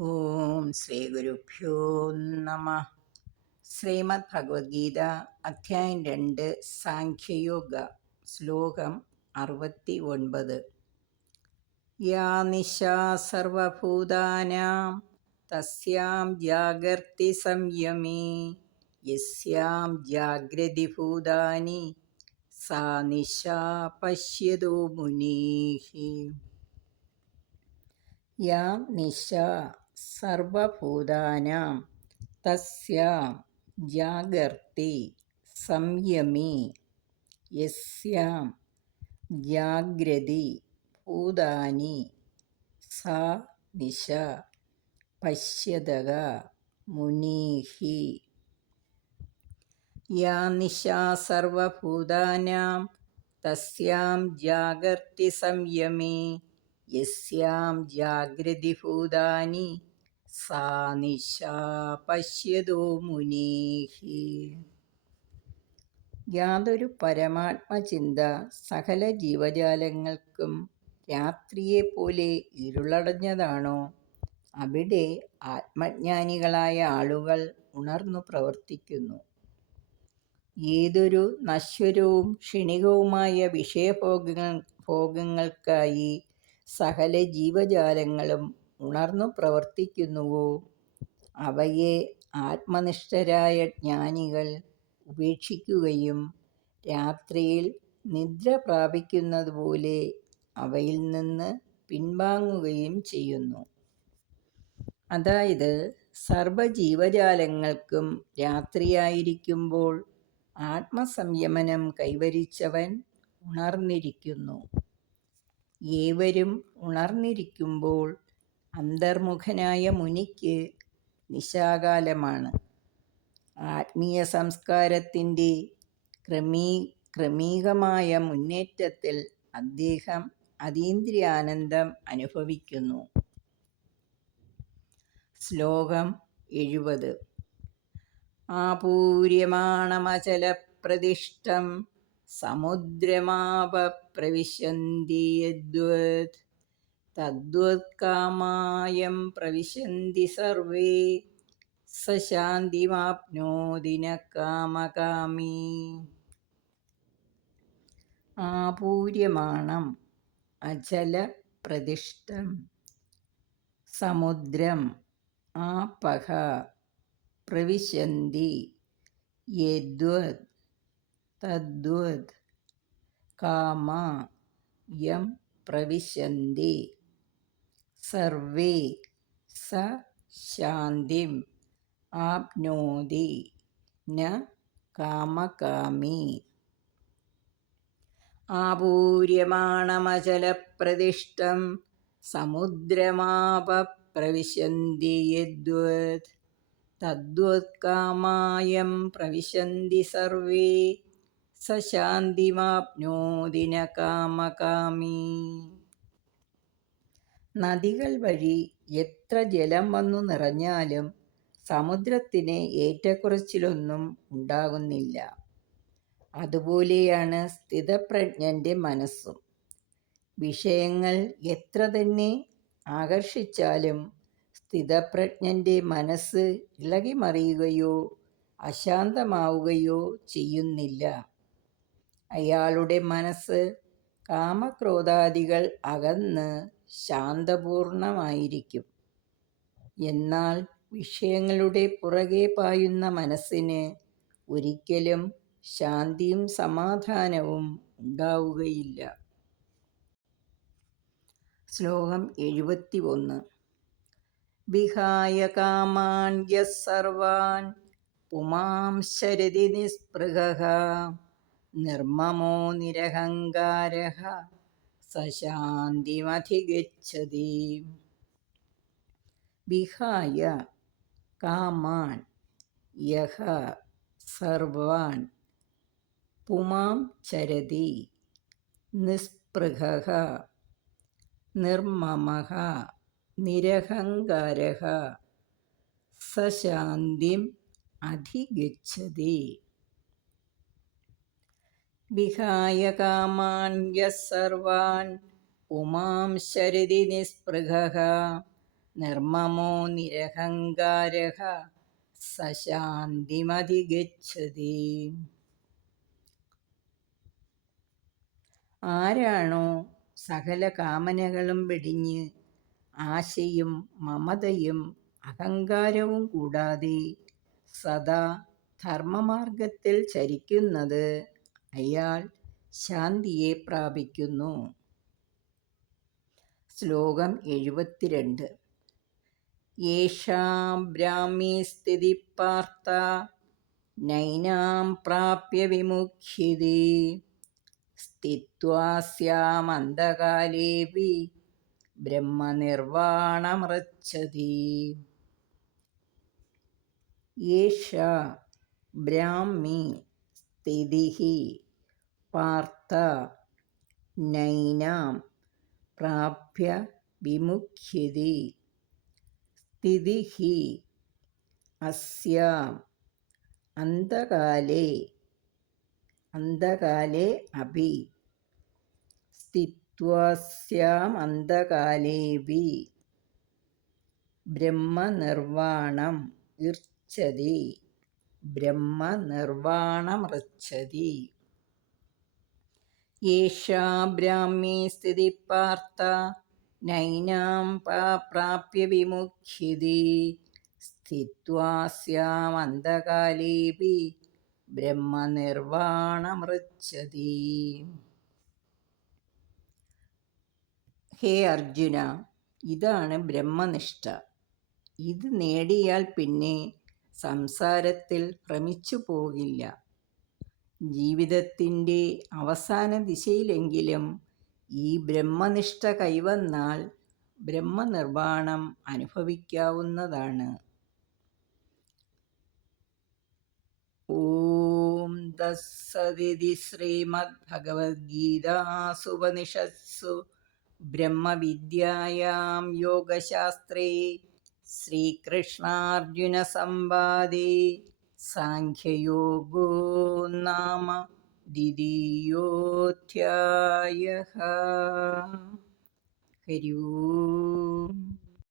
ഓം ശ്രീ ഗുരുഭ്യോ നമ. ശ്രീമദ് ഭഗവത്ഗീത അധ്യായം 2 സാഖ്യയോഗ ശ്ലോകം 69. യാ നിശാ സർവഭൂതാനാം തസ്യാം ജാഗർത്തി സംയമേ യസ്യാം ജാഗ്രതി ഭൂതാനി സാ നിശാ പശ്യതോ മുനീഃ. യാ നിശാ സർവഭൂതാനാം തസ്യാം ജാഗർത്തി സംയമേ യസ്യാം ജാഗ്രതി ഭൂതാനി സാ നിശാ പശ്യതഃ മുനീഃ. യാ നിശാ സർവഭൂതാനാം തസ്യാം ജാഗർത്തി സംയമേ യസ്യാം ജാഗ്രതി ഭൂതാനി സാ നിശാ പശ്യതോ മുനീഃ. യാതൊരു പരമാത്മചിന്ത സകല ജീവജാലങ്ങൾക്കും രാത്രിയെപ്പോലെ ഇരുളടഞ്ഞതാണോ, അവിടെ ആത്മജ്ഞാനികളായ ആളുകൾ ഉണർന്നു പ്രവർത്തിക്കുന്നു. ഏതൊരു നശ്വരവും ക്ഷണികവുമായ വിഷയഭോഗങ്ങൾക്കായി സകല ജീവജാലങ്ങളും ഉണർന്നു പ്രവർത്തിക്കുന്നുവോ, അവയെ ആത്മനിഷ്ഠരായ ജ്ഞാനികൾ ഉപേക്ഷിക്കുകയും രാത്രിയിൽ നിദ്ര പ്രാപിക്കുന്നതുപോലെ അവയിൽ നിന്ന് പിൻവാങ്ങുകയും ചെയ്യുന്നു. അതായത്, സർവജീവജാലങ്ങൾക്കും രാത്രിയായിരിക്കുമ്പോൾ ആത്മസംയമനം കൈവരിച്ചവൻ ഉണർന്നിരിക്കുന്നു. ഏവരും ഉണർന്നിരിക്കുമ്പോൾ അന്തർമുഖനായ മുനിക്ക് നിശാകാലമാണ്. ആത്മീയ സംസ്കാരത്തിൻ്റെ ക്രമീകമായ മുന്നേറ്റത്തിൽ അദ്ദേഹം അതീന്ദ്രിയാനന്ദം അനുഭവിക്കുന്നു. ശ്ലോകം 70. ആപൂര്യമാണമചലപ്രതിഷ്ഠം സമുദ്രമാപ പ്രവിശന്തി യദ്വത് തദ്വത്കാമായം പ്രവിശന്തി സർവേ സ ശാന്തിമാപ്നോതി ന കാമകാമീ. ആപൂര്യമാണം അചലപ്രതിഷ്ഠം സമുദ്രം ആപഃ പ്രവിശന്തി യദ്വത് തദ്വത് കാമാ യം പ്രവിശന്തി സർവേ സ ശാന്തിം ആപ്നോതി ന കാമകാമീ. ആപൂര്യമാണമചലപ്രതിഷ്ഠം സമുദ്രമാപ പ്രവിശന്തി യദ്വത് തദ്വത്കാമായം പ്രവിശന്തി സർവേ സ ശാന്തിമാപ്നോതി ന കാമകാമീ. നദികൾ വഴി എത്ര ജലം വന്നു നിറഞ്ഞാലും സമുദ്രത്തിന് ഏറ്റക്കുറച്ചിലൊന്നും ഉണ്ടാകുന്നില്ല. അതുപോലെയാണ് സ്ഥിതപ്രജ്ഞന്റെ മനസ്സും. വിഷയങ്ങൾ എത്ര തന്നെ ആകർഷിച്ചാലും സ്ഥിതപ്രജ്ഞന്റെ മനസ്സ് ഇളകിമറിയുകയോ അശാന്തമാവുകയോ ചെയ്യുന്നില്ല. അയാളുടെ മനസ്സ് കാമക്രോധാദികൾ അകന്ന് ശാന്തപൂർണമായിരിക്കും. എന്നാൽ വിഷയങ്ങളുടെ പുറകെ പായുന്ന മനസ്സിന് ഒരിക്കലും ശാന്തിയും സമാധാനവും ഉണ്ടാവുകയില്ല. ശ്ലോകം 71. വിഹായ കാമാൻ യഃ സർവാൻ പുമാംശ്ചരതി നിസ്പൃഹഃ നിർമ്മമോ നിരഹങ്കാരഃ സ ശാന്തിമധിഗച്ഛതി. വിഹായ കാമാൻ യഃ സർവാൻ പുമാം ചരതി നിസ്പൃഹഃ നിർമ്മമഃ നിരഹങ്കാരഃ സ ശാന്തിം അധിഗച്ഛതി. വിഹായ കാമാൻ യഃ സർവാൻ പുമാംശ്ചരതി നിസ്പൃഹഃ നിർമ്മമോ നിരഹങ്കാരഃ സ ശാന്തിമധിഗച്ഛതി. ആരാണോ സകല കാമനകളും വെടിഞ്ഞ് ആശയും മമതയും അഹങ്കാരവും കൂടാതെ സദാ ധർമ്മമാർഗത്തിൽ ചരിക്കുന്നത് അയാൾ ശാന്തിയെ പ്രാപിക്കുന്നു. ശ്ലോകം 72. യേഷാം ബ്രാഹ്മീ സ്ഥിതി പാർത്ഥ നൈനാം പ്രാപ്യ വിമുഖ്യതേ സ്ഥിത്വാ സ്യാമന്തകാലേപി ബ്രഹ്മനിർവാണമൃച്ഛതി. യേഷ ബ്രാഹ്മി സ്ഥിതിഃ പാർത്ഥ നൈനാം പ്രാപ്യ വിമുഖ്യതി. സ്ഥിതിഃ അസ്യാം അന്തകാലേ അപി സ്ഥിത്വാ സ്യാമന്തകാലേപി ബ്രഹ്മനിർവാണം ഇച്ഛതി. ബ്രഹ്മനിർവാണമൃച്ഛതി. യേഷാ ബ്രാഹ്മീ സ്ഥിതി പാർത്ഥ നൈനാം പ്രാപ്യ വിമുഖ്യതി സ്ഥിത്വാ സ്യാമന്തകാലേപി ബ്രഹ്മനിർവാണമൃച്ഛതി. ഹേ അർജുന, ഇതാണ് ബ്രഹ്മനിഷ്ഠ. ഇത് നേടിയാൽ പിന്നെ സംസാരത്തിൽ ഭ്രമിച്ചു പോകില്ല. ജീവിതത്തിൻ്റെ അവസാന ദിശയിലെങ്കിലും ഈ ബ്രഹ്മനിഷ്ഠ കൈവന്നാൽ ബ്രഹ്മനിർവാണം അനുഭവിക്കാവുന്നതാണ്. ഓം തത്സദിതി. ശ്രീമദ്ഭഗവദ്ഗീതാസുപനിഷത്സു ബ്രഹ്മവിദ്യായാം യോഗശാസ്ത്രേ ശ്രീകൃഷ്ണാർജുനസംവാദേ സാംഖ്യയോഗോ നാമ ദ്വിതീയോऽധ്യായഃ. ഹരി ഓം.